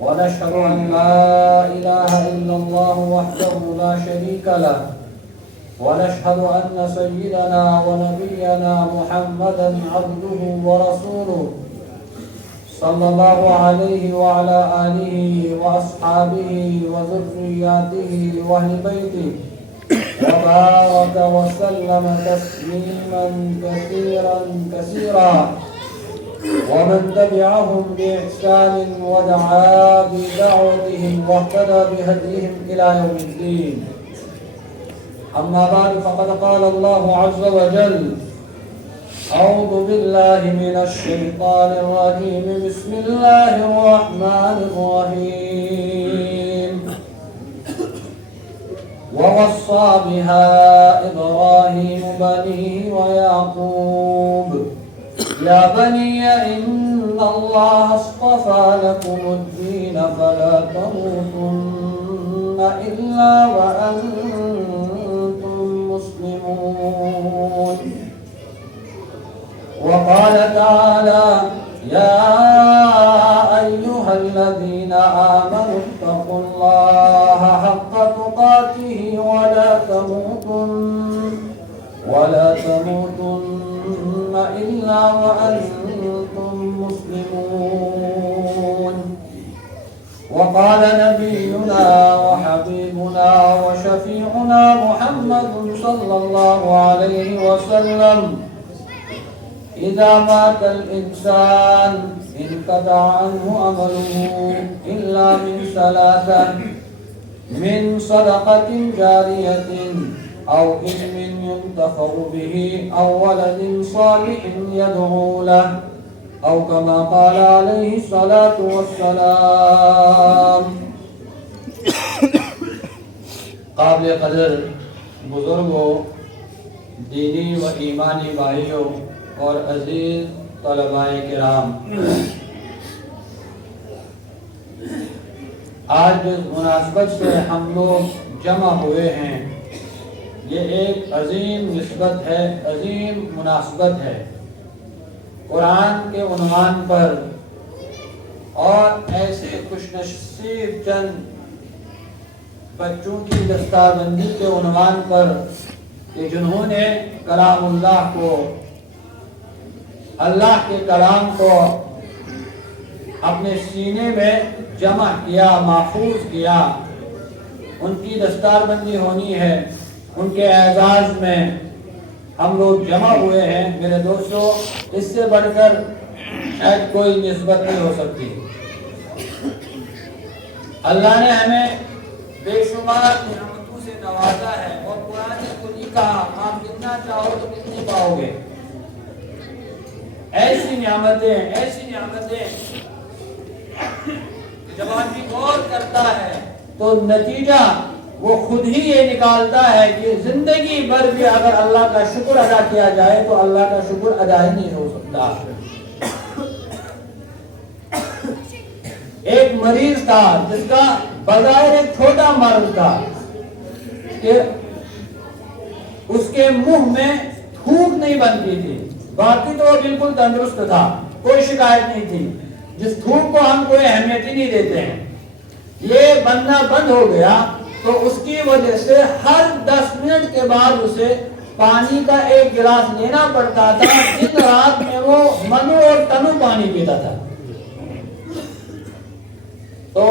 ونشهد أن لا إله إلا الله وحده لا شريك له ونشهد أن سيدنا ونبينا محمدا عبده ورسوله صلى الله عليه وعلى آله وأصحابه وذرياته وأهل بيته وبارك وسلم تسليما كثيرا كثيرا ومن تبعهم بإحسان ودعا بدعوتهم واهتدى بهديهم إلى يوم الدين. أما بعد فقد قال الله عز وجل: أعوذ بالله من الشيطان الرجيم بسم الله الرحمن الرحيم ووصى بها إبراهيم بنيه ويعقوب يا بني إن الله اصطفى لكم الدين فلا تموتن إلا وأنتم مسلمون. وقال تعالى: يا أيها الذين آمنوا اتقوا الله حق تقاته ولا تموتن إلا وأنتم مسلمون. وقال نبينا وحبيبنا وشفيعنا محمد صلى الله عليه وسلم: إذا مات الإنسان انقطع عنه عمله إلا من ثلاثة: من صدقة جارية أو علم ينتفع به أو ولد صالح يدعو له أو كما قال عليه الصلاة والسلام. قابل قدر بزرگوں، دینی و ایمانی بھائیوں اور عزیز طلباء کرام، آج جس مناسبت سے ہم لوگ جمع ہوئے ہیں، یہ ایک عظیم نسبت ہے، عظیم مناسبت ہے قرآن کے عنوان پر، اور ایسے خوش نصیب چند بچوں کی دستار بندی کے عنوان پر کہ جنہوں نے کلام اللہ کو، اللہ کے کلام کو اپنے سینے میں جمع کیا، محفوظ کیا، ان کی دستار بندی ہونی ہے، ان کے اعزاز میں ہم لوگ جمع ہوئے ہیں. میرے دوستو، اس سے بڑھ کر شاید کوئی نسبت نہیں ہو سکتی. اللہ نے ہمیں بے شمار نعمتوں سے نوازا ہے، اور قرآن نے خود ہی کہا: آپ کتنا چاہو تو کتنی پاؤ گے. ایسی نعمتیں جب آدمی غور کرتا ہے تو نتیجہ وہ خود ہی یہ نکالتا ہے کہ زندگی بھر بھی اگر اللہ کا شکر ادا کیا جائے تو اللہ کا شکر ادا ہی نہیں ہو سکتا. ایک مریض تھا جس کا بظاہر ایک چھوٹا مرض تھا کہ اس کے منہ میں تھوک نہیں بنتی تھی، باقی تو وہ بالکل تندرست تھا، کوئی شکایت نہیں تھی. جس تھوک کو ہم کوئی اہمیت ہی نہیں دیتے ہیں، یہ بننا بند ہو گیا تو اس کی وجہ سے ہر 10 منٹ کے بعد اسے پانی کا ایک گلاس لینا پڑتا تھا. دن رات میں وہ منو اور تنو پانی پیتا تھا. تو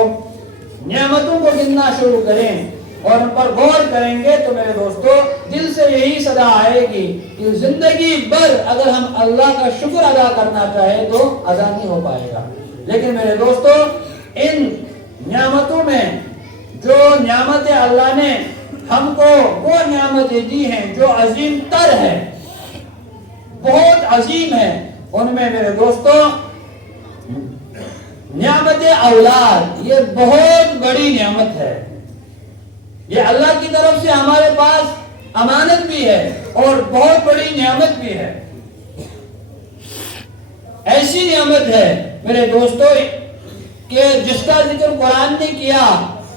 نعمتوں کو گننا شروع کریں اور ان پر غور کریں گے تو میرے دوستو دل سے یہی صدا آئے گی کہ زندگی بھر اگر ہم اللہ کا شکر ادا کرنا چاہیں تو ادا نہیں ہو پائے گا. لیکن میرے دوستو، ان نعمتوں میں جو نعمتیں اللہ نے ہم کو وہ نعمتیں دی ہیں جو عظیم تر ہے، بہت عظیم ہے. ان میں میرے دوستو نعمت اولاد یہ بہت بڑی نعمت ہے. یہ اللہ کی طرف سے ہمارے پاس امانت بھی ہے اور بہت بڑی نعمت بھی ہے. ایسی نعمت ہے میرے دوستو کہ جس کا ذکر قرآن نے کیا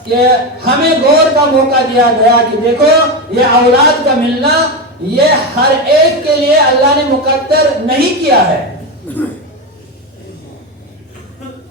کہ ہمیں غور کا موقع دیا گیا کہ دیکھو یہ اولاد کا ملنا یہ ہر ایک کے لیے اللہ نے مقدر نہیں کیا ہے،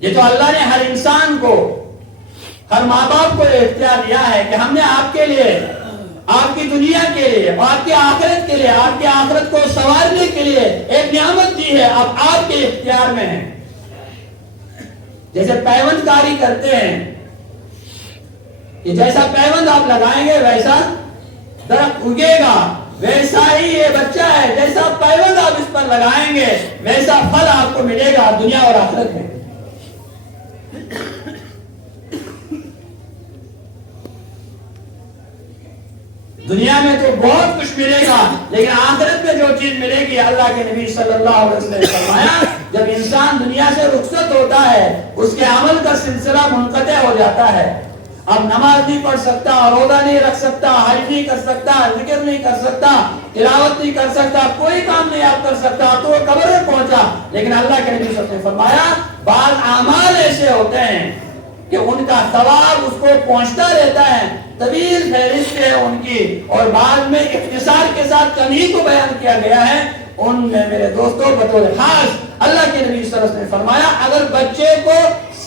یہ تو اللہ نے ہر انسان کو، ہر ماں باپ کو اختیار دیا ہے کہ ہم نے آپ کے لیے، آپ کی دنیا کے لیے، آپ کی آخرت کے لیے، آپ کی آخرت کو سنوارنے کے لیے ایک نعمت دی ہے، اب آپ کے اختیار میں ہے۔ جیسے پیوند کاری کرتے ہیں کہ جیسا پیوند آپ لگائیں گے ویسا درخت اگے گا، ویسا ہی یہ بچہ ہے، جیسا پیوند آپ اس پر لگائیں گے ویسا پھل آپ کو ملے گا دنیا اور آخرت میں۔ دنیا میں تو بہت کچھ ملے گا، لیکن آخرت میں جو چیز ملے گی، اللہ کے نبی صلی اللہ علیہ وسلم نے فرمایا جب انسان دنیا سے رخصت ہوتا ہے اس کے عمل کا سلسلہ منقطع ہو جاتا ہے۔ اب نماز نہیں پڑھ سکتا، روزہ نہیں رکھ سکتا، حج نہیں کر سکتا، ذکر نہیں کر سکتا، تلاوت نہیں کر سکتا، کوئی کام نہیں آپ کر سکتا، تو وہ قبر میں پہنچا۔ لیکن اللہ کے نبی صلی اللہ علیہ وسلم نے فرمایا بعض اعمال ایسے ہوتے ہیں کہ ان کا ثواب اس کو پہنچتا رہتا ہے، طویل فہرست ہے ان کی، اور بعد میں اختصار کے ساتھ کنی کو بیان کیا گیا ہے۔ ان میں میرے دوستوں بطور خاص اللہ کے نبی صلی اللہ علیہ وسلم نے فرمایا اگر بچے کو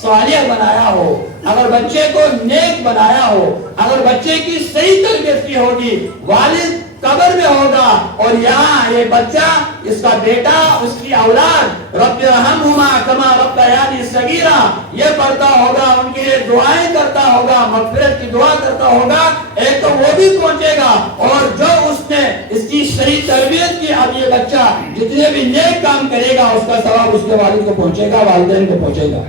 صالح بنایا ہو، اگر بچے کو نیک بنایا ہو، اگر بچے کی صحیح تربیت کی ہوگی، والد قبر میں ہوگا اور یہاں یہ بچہ، اس کا بیٹا، اس کی اولاد رب ارحمہما کما ربیانی صغیرا یہ پڑھتا ہوگا، ان کے لیے دعائیں کرتا ہوگا، مغفرت کی دعا کرتا ہوگا، ایک تو وہ بھی پہنچے گا، اور جو اس نے اس کی صحیح تربیت کی، اب یہ بچہ جتنے بھی نیک کام کرے گا اس کا ثواب اس کے والد کو پہنچے گا، والدین کو پہنچے گا۔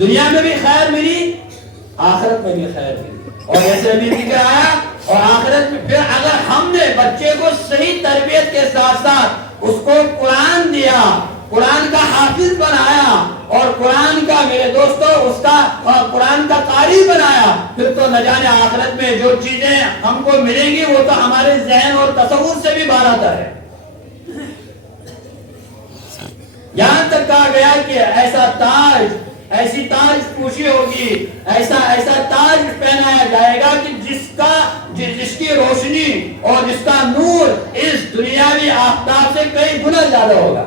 دنیا میں بھی خیر ملی، آخرت میں بھی خیر ملی، اور جیسے ابھی ذکر آیا، اور آخرت میں پھر اگر ہم نے بچے کو صحیح تربیت کے ساتھ ساتھ اس کو قرآن دیا، قرآن کا حافظ بنایا، اور قرآن کا میرے دوستو اس کا قرآن کا قاری بنایا، پھر تو نہ جانے آخرت میں جو چیزیں ہم کو ملیں گی وہ تو ہمارے ذہن اور تصور سے بھی بالا ہے۔ یہاں تک کہا گیا کہ ایسا تاج، ایسی تاج پوشی ہوگی، ایسا تاج پہنایا جائے گا کہ جس کی روشنی اور جس کا نور اس دنیاوی آفتاب سے کئی گنا زیادہ ہوگا۔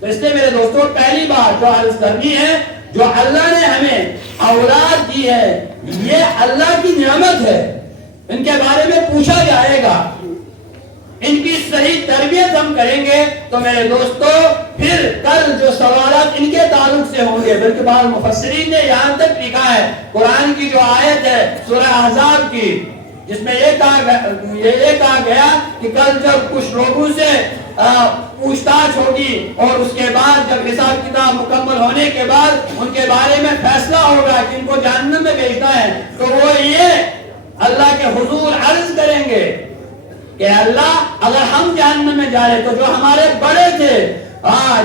تو اس لیے میرے دوستوں پہلی بات جو عرض کرنی ہے، جو اللہ نے ہمیں اولاد دی ہے یہ اللہ کی نعمت ہے، ان کے بارے میں پوچھا جائے گا، ان کی صحیح تربیت ہم کریں گے تو میرے دوستو پھر کل جو سوالات ان کے تعلق سے ہوں گے، بلکہ بعض مفسرین نے یہاں تک لکھا ہے قرآن کی جو آیت ہے سورہ احزاب کی، جس میں یہ کہا گیا کہ کل جب کچھ لوگوں سے پوچھ تاچھ ہوگی اور اس کے بعد جب حساب کتاب مکمل ہونے کے بعد ان کے بارے میں فیصلہ ہوگا کہ ان کو جہنم میں بھیجنا ہے، تو وہ یہ اللہ کے حضور عرض کریں گے کہ اللہ اگر ہم جہنم میں جا رہے تو جو ہمارے بڑے تھے،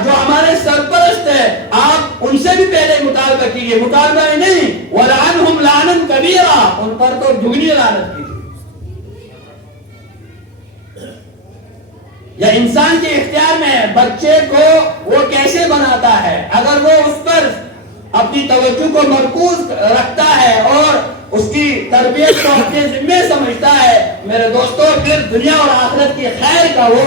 جو ہمارے سرپرست ہے، آپ ان سے بھی پہلے مطالبہ کیجئے، مطالبہ نہیں وَلَعَنْهُمْ لَعْنًا كَبِيرًا، ان پر تو دگنی لعنت کیجئے۔ یا انسان کے اختیار میں بچے کو وہ کیسے بناتا ہے، اگر وہ اس پر اپنی توجہ کو مرکوز رکھتا ہے اور اس کی تربیت کو اپنے ذمہ سمجھتا ہے، میرے دوستو پھر دنیا اور آخرت کی خیر کا وہ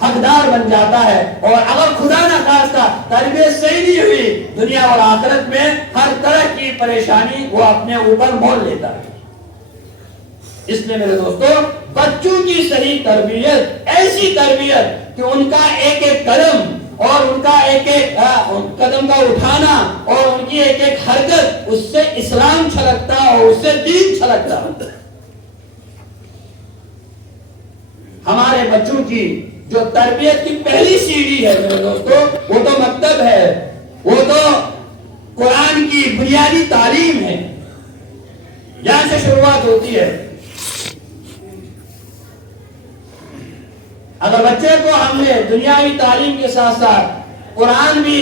حقدار بن جاتا ہے، اور اگر خدا نہ خواستہ تربیت صحیح نہیں ہوئی، دنیا اور آخرت میں ہر طرح کی پریشانی وہ اپنے اوپر مول لیتا ہے۔ اس لیے میرے دوستو بچوں کی صحیح تربیت، ایسی تربیت کہ ان کا ایک ایک قدم اور ان کا ایک ایک قدم کا اٹھانا اور ان کی ایک ایک حرکت اس سے اسلام چھلکتا ہو، اس سے دین چھلکتا ہو۔ ہمارے بچوں کی جو تربیت کی پہلی سیڑھی ہے میرے دوستو وہ تو مکتب ہے، وہ تو قرآن کی بنیادی تعلیم ہے، یہاں سے شروعات ہوتی ہے۔ اگر بچے کو ہم نے دنیاوی تعلیم کے ساتھ ساتھ قرآن بھی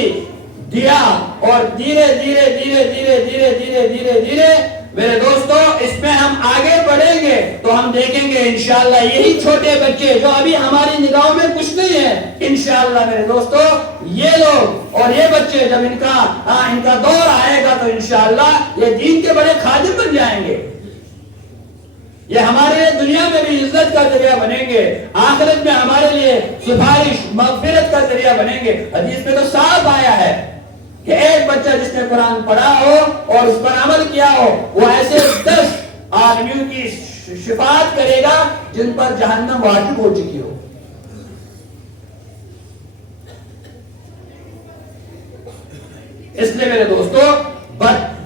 دیا اور دھیرے دھیرے دھیرے دھیرے دھیرے دھیرے دھیرے دھیرے میرے دوستو اس میں ہم آگے بڑھیں گے تو ہم دیکھیں گے انشاءاللہ یہی چھوٹے بچے جو ابھی ہماری نگاہوں میں کچھ نہیں ہے، انشاءاللہ انشاءاللہ میرے دوستو یہ لوگ اور یہ بچے جب ان کا دور آئے گا تو انشاءاللہ یہ دین کے بڑے خادم بن جائیں گے. یہ ہمارے لیے دنیا میں بھی عزت کا ذریعہ بنیں گے, آخرت میں ہمارے لیے سفارش مغفرت کا ذریعہ بنیں گے. حدیث میں تو صاف آیا ہے کہ ایک بچہ جس نے قرآن پڑھا ہو اور اس پر عمل کیا ہو وہ ایسے 10 آدمیوں کی شفاعت کرے گا جن پر جہنم واجب ہو چکی ہو. اس لیے میرے دوستو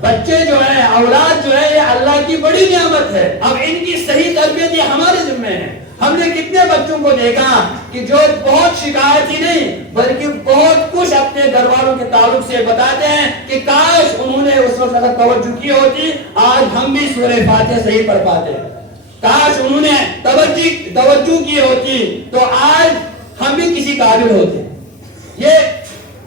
بچے جو ہیں, اولاد جو ہے, یہ اللہ کی بڑی نعمت ہے. اب ان کی صحیح تربیت یہ ہمارے ذمہ ہے. ہم نے کتنے بچوں کو دیکھا کہ جو بہت شکایتی نہیں بلکہ بہت کچھ اپنے گھر والوں کے تعلق سے بتاتے ہیں کہ کاش انہوں نے اس وقت اگر توجہ کی ہوتی آج ہم بھی سورہ فاتحہ صحیح پڑھ پاتے, کاش انہوں نے توجہ کی ہوتی تو آج ہم بھی کسی قابل ہوتے. یہ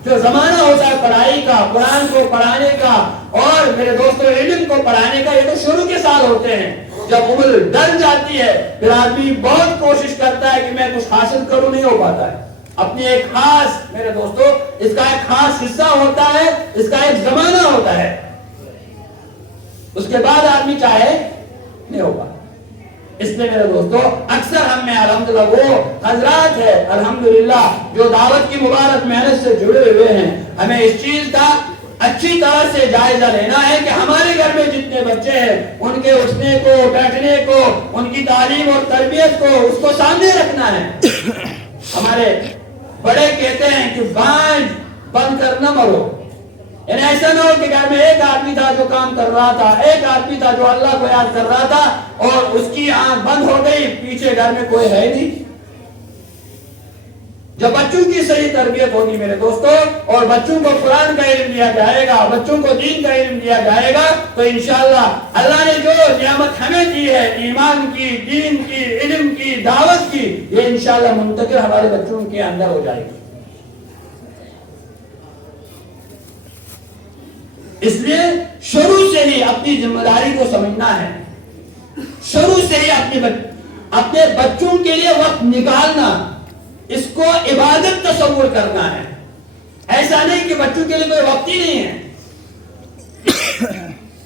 جو زمانہ ہوتا ہے پڑھائی کا, قرآن کو پڑھانے کا اور میرے دوستوں علم کو پڑھانے کا, یہ تو شروع کے سال ہوتے ہیں. جب عمر ڈر جاتی ہے پھر آدمی بہت کوشش کرتا ہے کہ میں کچھ حاصل کروں, نہیں ہو پاتا ہے. اپنی ایک خاص میرے دوستوں اس کا ایک خاص حصہ ہوتا ہے, اس کا ایک زمانہ ہوتا ہے, اس کے بعد آدمی چاہے نہیں ہوگا. اس لیے میرے دوستو اکثر ہم میں الحمدللہ وہ حضرات ہے الحمدللہ جو دعوت کی مبارک محنت سے جڑے ہوئے ہیں. ہمیں اس چیز کا اچھی طرح سے جائزہ لینا ہے کہ ہمارے گھر میں جتنے بچے ہیں ان کے اٹھنے کو, بیٹھنے کو, ان کی تعلیم اور تربیت کو, اس کو سامنے رکھنا ہے. ہمارے بڑے کہتے ہیں کہ بانج بند کر نہ مرو, یعنی ایسا نہ ہو کہ گھر میں ایک آدمی تھا جو کام کر رہا تھا, ایک آدمی تھا جو اللہ کو یاد کر رہا تھا اور اس کی آنکھ بند ہو گئی, پیچھے گھر میں کوئی ہے نہیں. جب بچوں کی صحیح تربیت ہوگی میرے دوستوں اور بچوں کو قرآن کا علم دیا جائے گا, بچوں کو دین کا علم دیا جائے گا تو انشاءاللہ اللہ نے جو نعمت ہمیں دی ہے ایمان کی, دین کی, علم کی, دعوت کی, یہ انشاءاللہ منتقل ہمارے بچوں کے اندر ہو جائے گی. اس لیے شروع سے ہی اپنی ذمہ داری کو سمجھنا ہے, شروع سے ہی اپنے بچوں کے لیے وقت نکالنا, اس کو عبادت تصور کرنا ہے. ایسا نہیں کہ بچوں کے لیے کوئی وقت ہی نہیں ہے.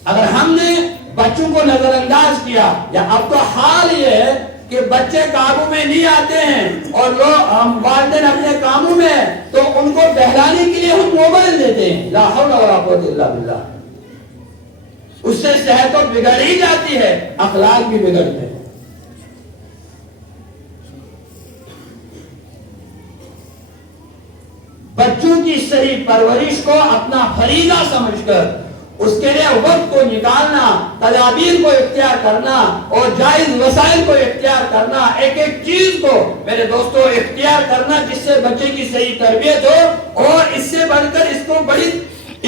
اگر ہم نے بچوں کو نظر انداز کیا, یا اب تو حال یہ ہے کہ بچے قابو میں نہیں آتے ہیں اور لوگ والدین اپنے کاموں میں, تو ان کو بہلانے کے لیے ہم موبائل دیتے ہیں. لا حول ولا قوت الا باللہ. اس سے صحت تو بگڑ ہی جاتی ہے, اخلاق بھی بگڑتے ہیں. بچوں کی صحیح پرورش کو اپنا فریضہ سمجھ کر اس کے لیے وقت کو نکالنا, تدابیر کو اختیار کرنا اور جائز وسائل کو اختیار کرنا, ایک ایک چیز کو میرے دوستوں اختیار کرنا جس سے بچے کی صحیح تربیت ہو, اور اس سے بڑھ کر اس کو بڑی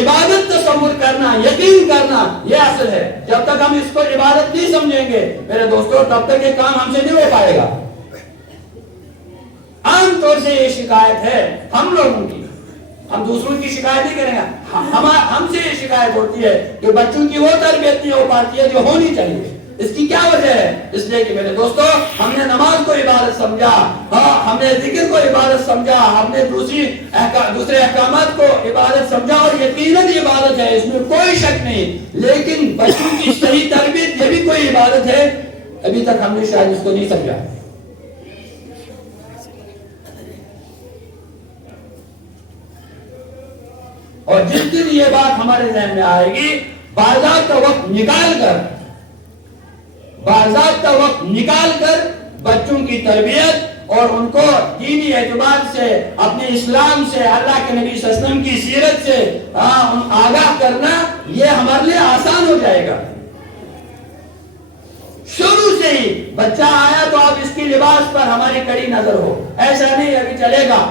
عبادت تصور کرنا, یقین کرنا, یہ اصل ہے. جب تک ہم اس کو عبادت نہیں سمجھیں گے میرے دوستوں تب تک یہ کام ہم سے نہیں ہو پائے گا. عام طور سے یہ شکایت ہے ہم لوگوں کی, ہم دوسروں کی شکایت نہیں کریں گے, ہم سے یہ شکایت ہوتی ہے کہ بچوں کی وہ تربیت نہیں ہو پاتی ہے جو ہونی چاہیے. اس کی کیا وجہ ہے؟ اس لیے کہ میرے دوستو ہم نے نماز کو عبادت سمجھا, ہم نے ذکر کو عبادت سمجھا, ہم نے دوسرے احکامات کو عبادت سمجھا, اور یقیناً عبادت ہے, اس میں کوئی شک نہیں. لیکن بچوں کی صحیح تربیت یہ بھی کوئی عبادت ہے, ابھی تک ہم نے شاید اس کو نہیں سمجھا. اور جس دن یہ بات ہمارے ذہن میں آئے گی, باضابطہ وقت نکال کر بچوں کی تربیت اور ان کو دینی اعتبار سے, اپنے اسلام سے, اللہ کے نبی صلی اللہ علیہ وسلم کی سیرت سے آگاہ کرنا, یہ ہمارے لیے آسان ہو جائے گا. شروع سے ہی بچہ آیا تو اب اس کی لباس پر ہماری کڑی نظر ہو, ایسا نہیں ابھی چلے گا.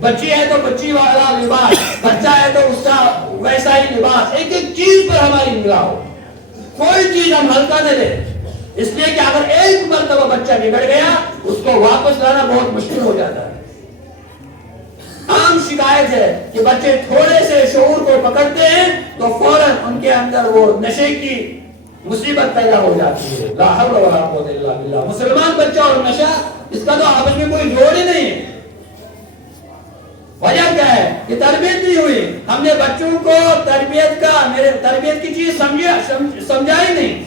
بچی ہے تو بچی والا لباس, بچہ ہے تو اس کا ویسا ہی لباس, ایک ایک چیز پر ہماری نگاہ ہو, کوئی چیز ہم ہلکا نہ لیں. اس لیے کہ اگر ایک مرتبہ بچہ بگڑ گیا اس کو واپس لانا بہت مشکل ہو جاتا ہے. عام شکایت ہے کہ بچے تھوڑے سے شعور کو پکڑتے ہیں تو فوراً ان کے اندر وہ نشے کی مصیبت پیدا ہو جاتی ہے. لا حول ولا قوت الا باللہ. مسلمان بچہ اور نشہ, اس کا تو آپس میں کوئی جوڑ ہی نہیں ہے. وجہ کیا ہے کہ تربیت نہیں ہوئی. ہم نے بچوں کو تربیت کی چیز سمجھائی نہیں.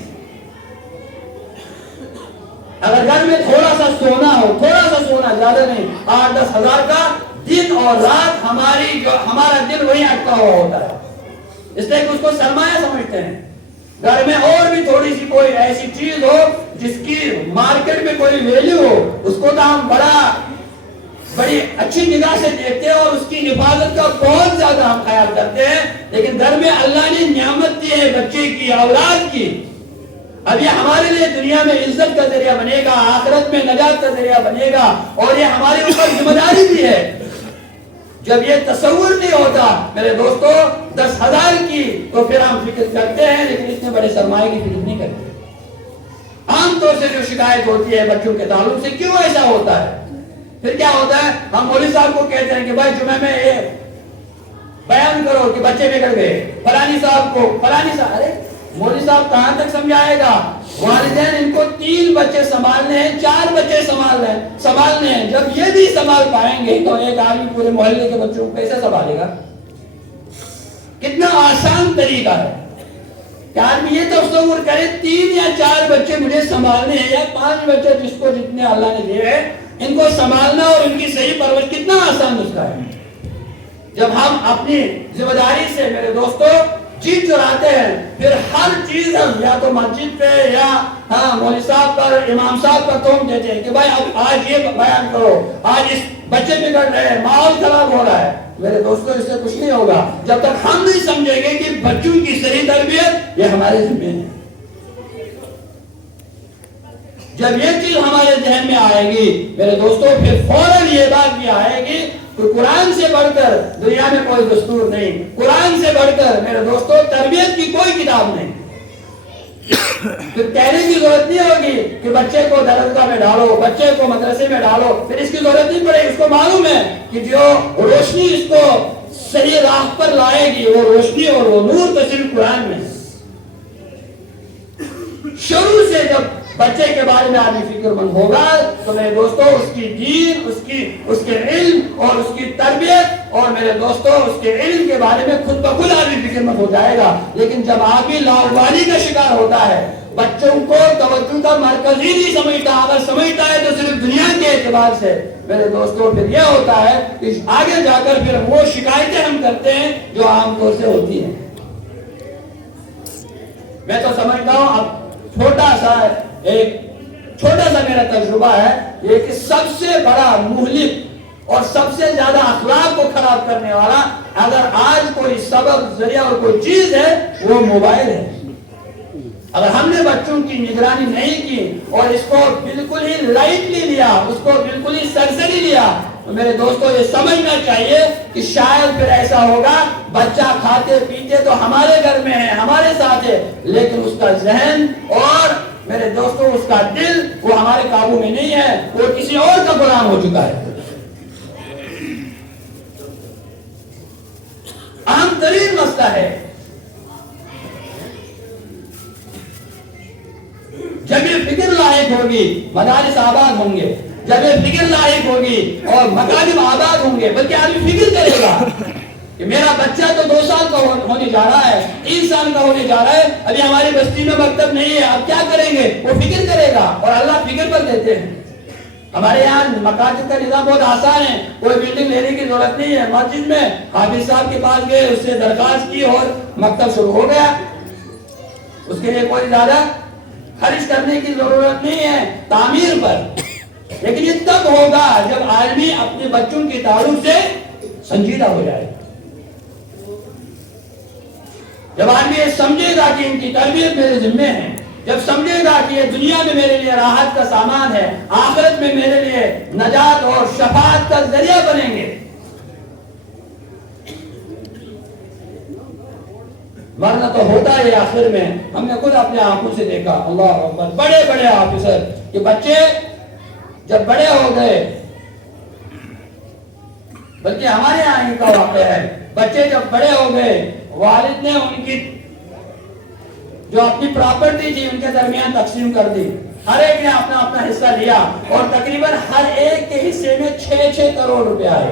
اگر گھر میں تھوڑا سا سونا زیادہ نہیں 8-10 ہزار کا دن اور رات ہمارا دل وہی اٹکا ہوا ہوتا ہے. اس لیے کہ اس کو سرمایہ سمجھتے ہیں. گھر میں اور بھی تھوڑی سی کوئی ایسی چیز ہو جس کی مارکیٹ میں کوئی ویلیو ہو, اس کو تو ہم بڑی اچھی نگاہ سے دیکھتے ہیں اور اس کی حفاظت کا بہت زیادہ ہم خیال کرتے ہیں. لیکن گھر میں اللہ نے نعمت دی ہے بچے کی, اولاد کی. اب یہ ہمارے لیے دنیا میں عزت کا ذریعہ بنے گا, آخرت میں نجات کا ذریعہ بنے گا, اور یہ ہمارے اوپر ذمہ داری بھی ہے. جب یہ تصور نہیں ہوتا میرے دوستو 10,000 کی, تو پھر ہم فکر کرتے ہیں لیکن اتنے بڑے سرمایہ کی فکر نہیں کرتے. عام طور سے جو شکایت ہوتی ہے بچوں کے تعلق سے, کیوں ایسا ہوتا ہے؟ پھر کیا ہوتا ہے, ہم مولوی صاحب کو کہتے ہیں کہ بھائی جمعہ میں یہ بیان کرو کہ بچے بگڑ گئے. فلانی صاحب ارے مولوی صاحب کہاں تک سمجھائے گا؟ والدین ان کو 3 بچے سنبھالنے ہیں, 4 بچے سنبھالنے ہیں. جب یہ بھی سنبھال پائیں گے تو ایک آدمی پورے محلے کے بچوں کو کیسے سنبھالے گا؟ کتنا آسان طریقہ ہے کہ آدمی یہ تصور کرے 3 یا 4 بچے مجھے سنبھالنے ہیں, یا 5 بچے جس کو جتنے اللہ نے دیے ہیں ان کو سنبھالنا اور ان کی صحیح پرورش, کتنا آسان اس کا ہے. جب ہم اپنی ذمہ داری سے میرے دوستو چیز چراتے ہیں, پھر ہر چیز ہم یا تو مسجد پہ یا مولوی صاحب پر, امام صاحب پر توم دیتے ہیں کہ بھائی اب آج یہ بیان کرو, آج اس بچے بگڑ رہے ہیں, ماحول خراب ہو رہا ہے. میرے دوستو اس سے کچھ نہیں ہوگا جب تک ہم نہیں سمجھیں گے کہ بچوں کی صحیح تربیت یہ ہمارے ذمہ ہے. جب یہ چیز ہمارے ذہن میں آئے گی میرے دوستو, پھر فوراً یہ بات بھی آئے گی کہ قرآن سے بڑھ کر دنیا میں کوئی دستور نہیں, قرآن سے بڑھ کر میرے دوستو تربیت کی کوئی کتاب نہیں. پھر کہنے کی ضرورت نہیں ہوگی کہ بچے کو درسگاہ میں ڈالو, بچے کو مدرسے میں ڈالو, پھر اس کی ضرورت نہیں پڑے. اس کو معلوم ہے کہ جو روشنی اس کو صحیح راہ پر لائے گی وہ روشنی اور وہ نور تو صرف قرآن میں. شروع سے جب بچے کے بارے میں آدمی فکر مند ہوگا تو میرے دوستو اس کی دین, اس کے علم اور اس کی تربیت, اور میرے دوستو اس کے علم کے بارے میں خود بخود آدمی فکر مند ہو جائے گا. لیکن جب آدمی لاوالی کا شکار ہوتا ہے, بچوں کو توجہ کا مرکز ہی نہیں سمجھتا, اگر سمجھتا ہے تو صرف دنیا کے اعتبار سے, میرے دوستو پھر یہ ہوتا ہے کہ آگے جا کر پھر وہ شکایتیں ہم کرتے ہیں جو عام طور سے ہوتی ہیں. میں تو سمجھتا ہوں اب چھوٹا سا میرا تجربہ ہے یہ کہ سب سے بڑا مہلک اور سب سے زیادہ اخلاق کو خراب کرنے والا اگر آج کوئی سبب, ذریعہ اور کوئی چیز ہے وہ موبائل ہے. اگر ہم نے بچوں کی نگرانی نہیں کی اور اس کو بالکل ہی لائٹلی لیا, اس کو بالکل ہی سرسری لیا, تو میرے دوستو یہ سمجھنا چاہیے کہ شاید پھر ایسا ہوگا بچہ کھاتے پیتے تو ہمارے گھر میں ہے, ہمارے ساتھ ہے, لیکن اس کا ذہن اور میرے دوستو اس کا دل وہ ہمارے قابو میں نہیں ہے, وہ کسی اور کا غلام ہو چکا ہے. اہم ترین مسئلہ ہے. جب یہ فکر لاحق ہوگی مدارس آباد ہوں گے, جب یہ فکر لاحق ہوگی اور مکاتب آباد ہوں گے, بلکہ آدمی فکر کرے گا کہ میرا بچہ تو 2 سال کا ہونے جا رہا ہے, 3 سال کا ہونے جا رہا ہے, ابھی ہماری بستی میں مکتب نہیں ہے, اب کیا کریں گے, وہ فکر کرے گا. اور اللہ فکر پر دیتے ہیں. ہمارے یہاں مکاتب کا نظام بہت آسان ہے, کوئی بلڈنگ لینے کی ضرورت نہیں ہے. مسجد میں حافظ صاحب کے پاس گئے, اس سے درخواست کی اور مکتب شروع ہو گیا. اس کے لیے کوئی زیادہ خرچ کرنے کی ضرورت نہیں ہے تعمیر پر. لیکن یہ تب ہوگا جب آدمی اپنے بچوں کے تعلق سے سنجیدہ ہو جائے, جب آدمی یہ سمجھے گا کہ ان کی تربیت میرے ذمہ ہے, جب سمجھے گا کہ یہ دنیا میں میرے لیے راحت کا سامان ہے, آخرت میں میرے لیے نجات اور شفاعت کا ذریعہ بنیں گے. ورنہ تو ہوتا ہے آخر میں, ہم نے خود اپنے آنکھوں سے دیکھا, اللہ اکبر, بڑے بڑے آفیسر کہ بچے جب بڑے ہو گئے, بلکہ ہمارے یہاں ان کا واقعہ ہے, بچے جب بڑے ہو گئے والد نے ان کی جو اپنی پراپرٹی تھی ان کے درمیان تقسیم کر دی, ہر ایک نے اپنا اپنا حصہ لیا اور تقریباً ہر ایک کے حصے میں 6 کروڑ روپے آئے.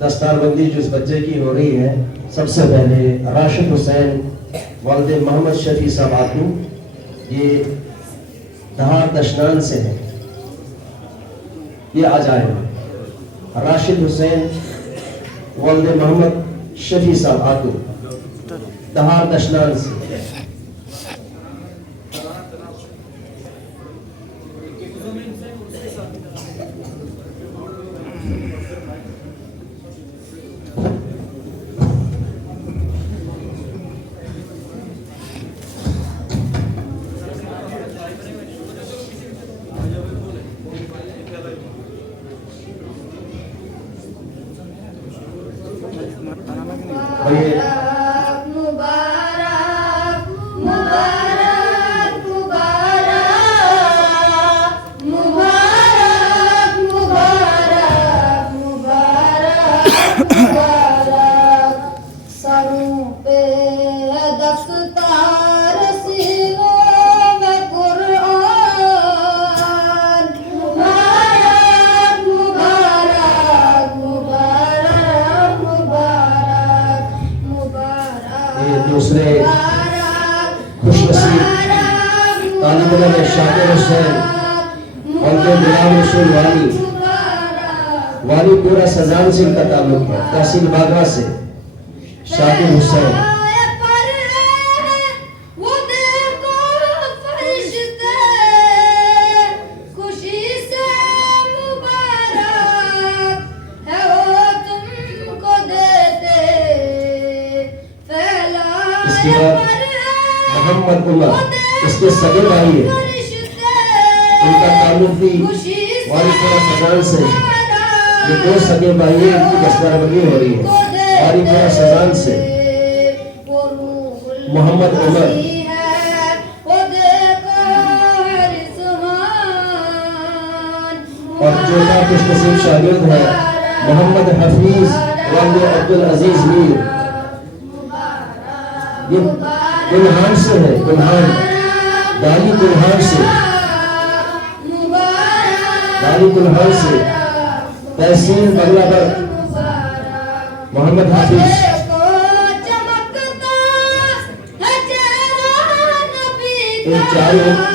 دستار بندی جو اس بچے کی ہو رہی ہے، سب سے پہلے راشد حسین والد محمد شفیع صاحب آتو، یہ دہاڑ دشنان سے ہے، یہ آ جائے گا۔ راشد حسین والد محمد شفیع صاحب آتو، دہاڑ دشنان سے۔ دوسرے خوش نصیب طالب علم شاکر حسین والد غلام رسول والی پورا سزان سے ان کا تعلق ہے، تحصیل باغا سے شاکر حسین۔ محمد عمر اس کے سگے بھائی ہیں، ان کا تعلق بھی والی پورا سزان سے۔ یہ دو سگے بھائی ہیں، ان کی دستار بندی ہو رہی ہے والی پورا سزان سے۔ محمد عمر اور چوتھا خوش نصیب شاگرد ہے محمد حفیظ والد عبدالعزیز میر، یہ گلہان سے ہے، گلہان دالی گلہان سے، دالی گلہان سے تحصیل بنگلہ بر محمد حافظ۔ ان چاروں